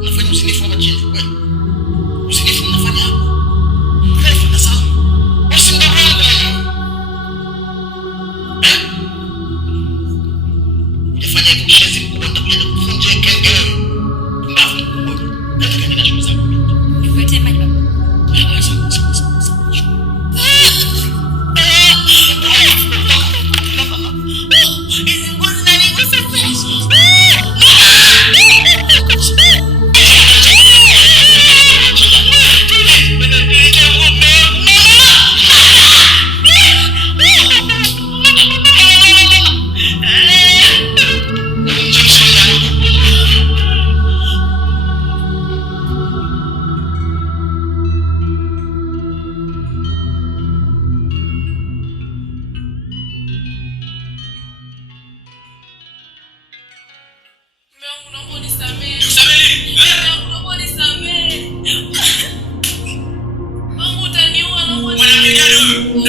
Unafanya usinifu hapa chini wewe. Usinifu unafanya hapa. Wewe na sawa. Usindoronga. Unafanya hivyo kishazi mkubwa nitakuja kuvunja kengele. Mbavu mkubwa. Nataka nina shughuli zangu mimi. Nikuletee maji baba.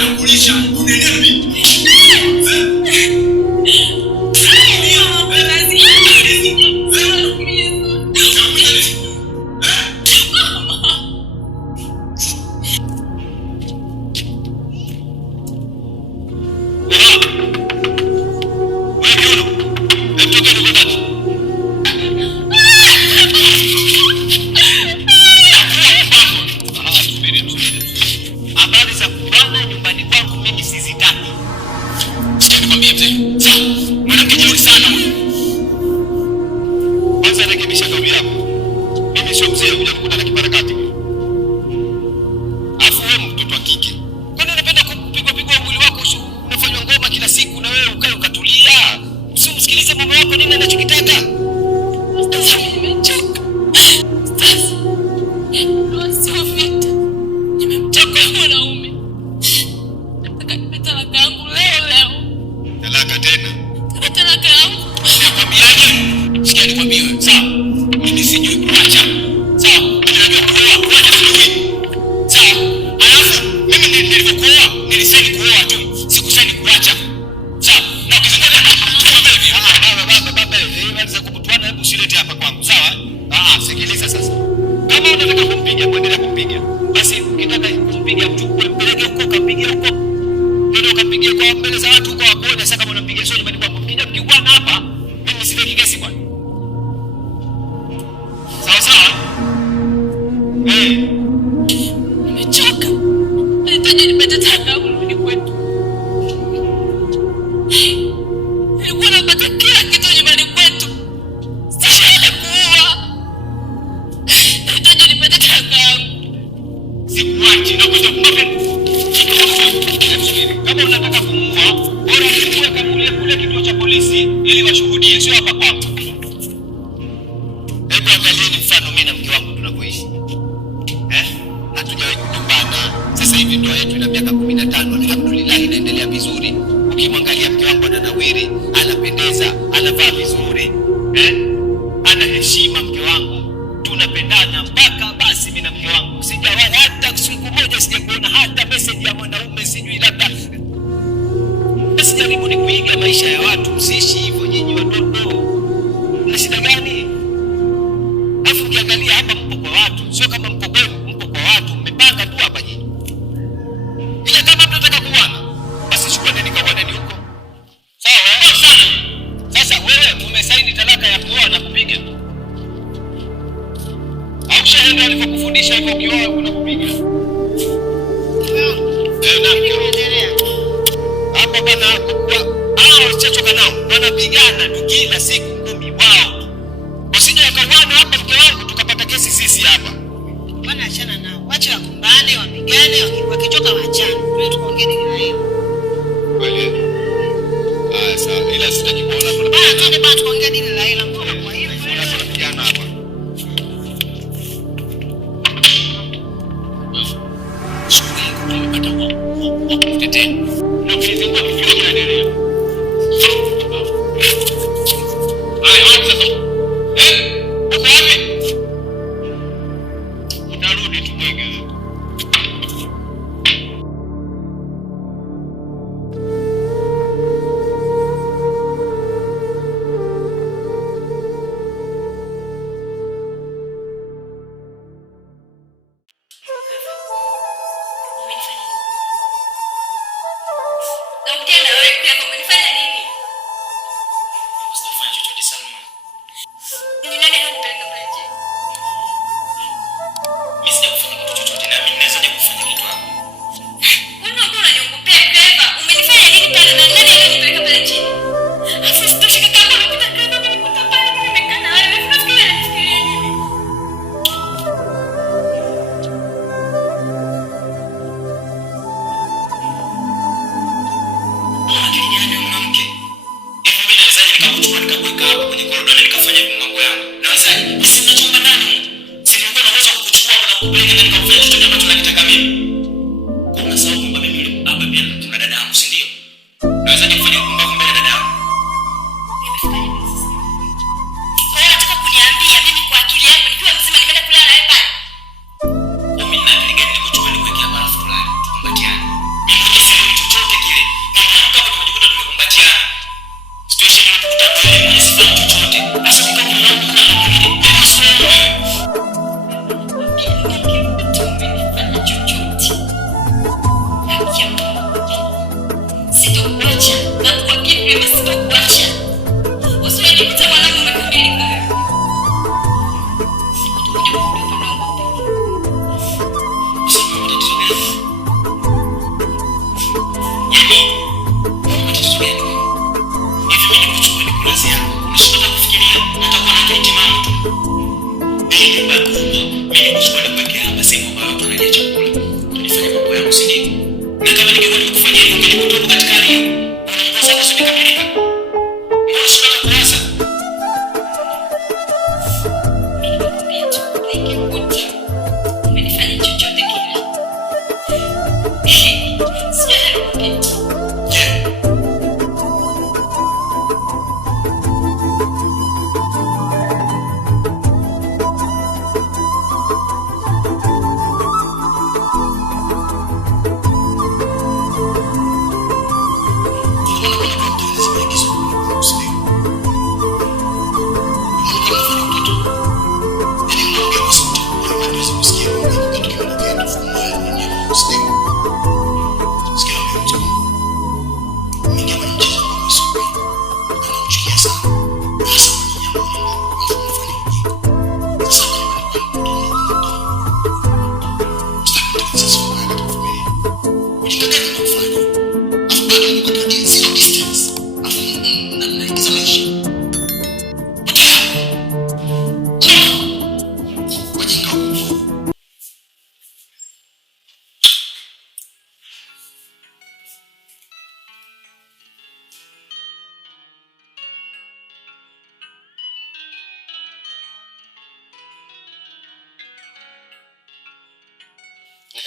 Nakulisha unenemi. Habari za kubana nyumbani kwangu mimi sizitaki. Sikia nikwambie mzee. Sawa. Mwanamke jeuri sana huyu. Kwanza rekebisha kauli yako. Mimi sio mzee kuja kukuta na kibarakati. Alafu wewe mtoto wa kike. Kwani unapenda kupigwa mwili wako unafanywa ngoma kila siku na wewe ukae ukatulia? Usimsikilize mume wako nini anachokitaka? Sasa nimechoka. Sasa. Sio vita. Nimechoka mwanaume. Nataka nipe talaka yangu leo. Talaka tena? Talaka yangu. Nikwambiaje? Sikia nikwambie wewe. Sawa. Mimi sijui kuacha. Sawa. Mimi najua kuoa. Kuacha sijui. Sawa. Alafu mimi nilivyokuoa nilisema kuoa tu. Sikusema kuacha. Sawa. Na ukizungumza baba. Anza kubutuana hebu usilete hapa kwangu. Sawa? Sikiliza sasa. Kama unataka kumpiga muendelea kumpiga. Basi ukitaka kumpiga mtu mpeleke huko kapiga huko. Ndio kapiga kwa mbele za watu kwa kuona sasa kama unampiga sio nyumbani kwangu. Mkija mkiuana hapa mimi sitaki kesi bwana. Sawa. Nimechoka. Nahitaji nipate talaka kurudi kwetu. Nilikuwa napata kila kitu nyumbani kwetu. Sitaki kuua. Nahitaji nipate talaka yangu. Sikuachi na kwenda kumbe. Kama unataka kumuua, bora uchukue kamulie kule kituo cha polisi ili washuhudie, sio hapa kwangu. Hebu angalieni mfano mimi na mke wangu tunavyoishi. Hatujawahi kugombana. Sasa hivi ndoa yetu ina miaka 15, alhamdulillah inaendelea vizuri. Ukimwangalia mke wangu ananawiri, anapendeza, anavaa vizuri. Ana heshima mke wangu. Tunapendana mpaka basi mimi na mke wangu. Sijawahi hata siku moja sijakuona hata message ya mwanaume sijui labda. Basi jaribu ni kuiga maisha ya watu, msiishi hivyo nyinyi watoto. Mna shida gani? Alafu ukiangalia hapa mpo kwa watu, sio kama mpo kwenu, mpo kwa watu, mmepanga tu hapa nyinyi. Ila kama mnataka kuana, basi chukueni nikawaneni huko. Sawa? Sana. Sasa wewe umesaini talaka ya kuoa na kupiga. Au shehe alivyokufundisha hivyo ukioa unakupiga? Naendelea. Hapa bana wasichoka nao. Wanapigana tu kila siku ngumi wao. Wasije wakawana hapa mke wangu tukapata kesi sisi hapa. Bwana achana nao. Wacha wakumbane, wapigane, wakichoka waachane. Tule tuongee na hiyo. Kweli. Sawa. Ila sitaki kuona tunapigana. Twende bana tuongee nini la ila ngoma kwa hiyo. Tunapigana hapa. Umepata wa kutetea. Na ukizungua kitu kinaendelea.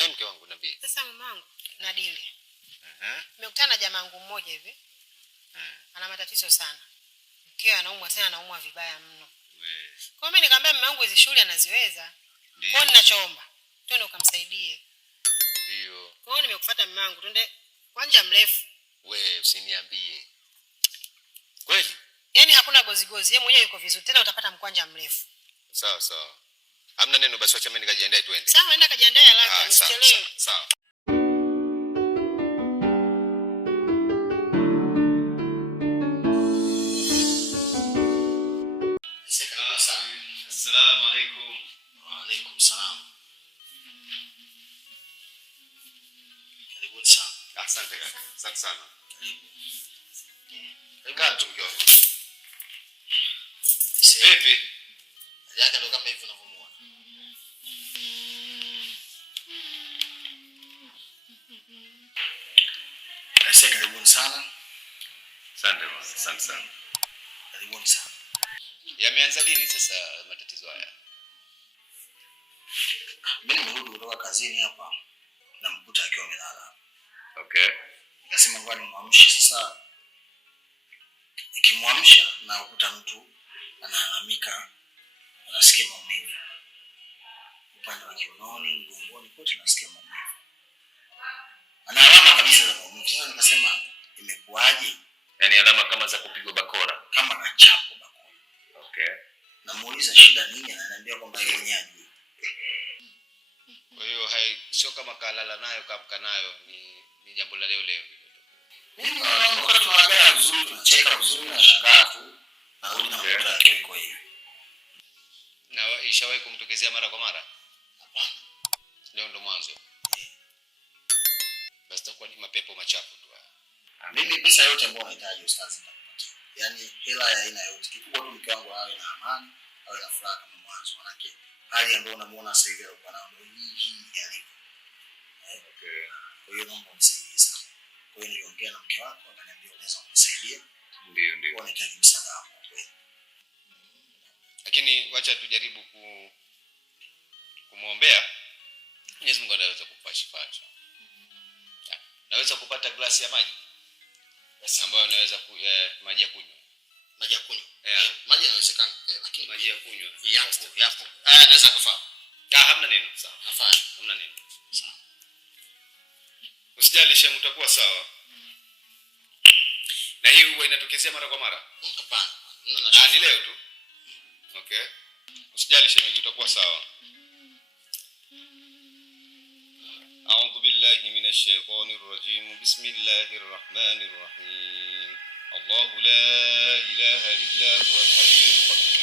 Mke wangu nabii. Sasa mamangu na dili. Nimekutana na jamaa wangu mmoja hivi. Ana matatizo sana. Mkeo anaumwa tena, anaumwa vibaya mno. Kwa mimi nikamwambia mume wangu hizo shughuli anaziweza. Kwa hiyo ninachoomba, twende ukamsaidie. Ndio. Kwa hiyo nimekufuata mume wangu, twende kwanja mrefu. Wewe usiniambie. Kweli? Yaani hakuna gozi. Yeye mwenyewe yuko vizuri, tena utapata mkwanja mrefu. Sawa sawa. Hamna neno basi, acha mimi nikajiandae twende. Sawa, nenda kajiandae haraka, nisichelewe. Sawa. Assalamu alaikum. Wa alaikum salam. Karibuni sana. Asante kaka. Asante sana. Karibu mkeo. Vipi? Yake ndo kama hivi unavyomuona. Karibuni sana. Asante bwana. Asante sana. Karibuni sana. Yameanza lini sasa matatizo haya? Mimi nimerudi kutoka kazini hapa na mkuta akiwa amelala. Okay. Nikasema ngoja nimwamshe sasa. Nikimwamsha na ukuta mtu analalamika, anasikia maumivu. Upande wa kiunoni, mgongoni kote nasikia maumivu. Ana alama kabisa za maumivu. Sasa nikasema imekuaje? Yaani alama kama za kupigwa bakora. Kama kachapo bakora. Okay. Namuuliza shida nini, ananiambia kwamba yeye mwenyewe ajui. Kwa hiyo sio kama kalala nayo kamka nayo, ni jambo la leo. Mimi naona tunaangalia vizuri, tunacheka vizuri na shangaa tu. Na huyu na mtu yake iko hivi. Na ishawahi kumtokezea mara kwa mara? Hapana. Leo ndo mwanzo. Basi takuwa ni mapepo machafu tu. Mimi pesa yote ambayo unahitaji ustazi nitakupatia. Yaani hela ya aina yote. Kikubwa tu mke wangu awe na amani, awe na furaha kama mwanzo. Manake hali ambayo unamuona sasa hivi alikuwa nayo hii alivyo. Okay. Kwa hiyo naomba unisaidie sana. Kwa hiyo niliongea na mke wako, akaniambia unaweza kunisaidia. Ndio. Kwa nahitaji msaada wako kweli. Lakini wacha tujaribu kumuombea. Mwenyezi Mungu anaweza kukupa shifa. Naweza kupata glasi ya maji. Basi ambayo naweza maji ya kunywa. Maji ya kunywa. Maji yanawezekana. Lakini maji ya kunywa. Yapo. Naweza kufaa. Hamna neno. Sawa. Nafaa. Hamna neno. Sawa. Usijali shemu, utakuwa sawa. Na hii huwa inatokezea mara kwa mara? Hapana. Ni leo tu. Okay. Usijali shemeji, utakuwa sawa. A'udhu billahi minash shaitanir rajim. Bismillahir rahmanir rahim. Allahu la ilaha illa huwal hayyul qayyum.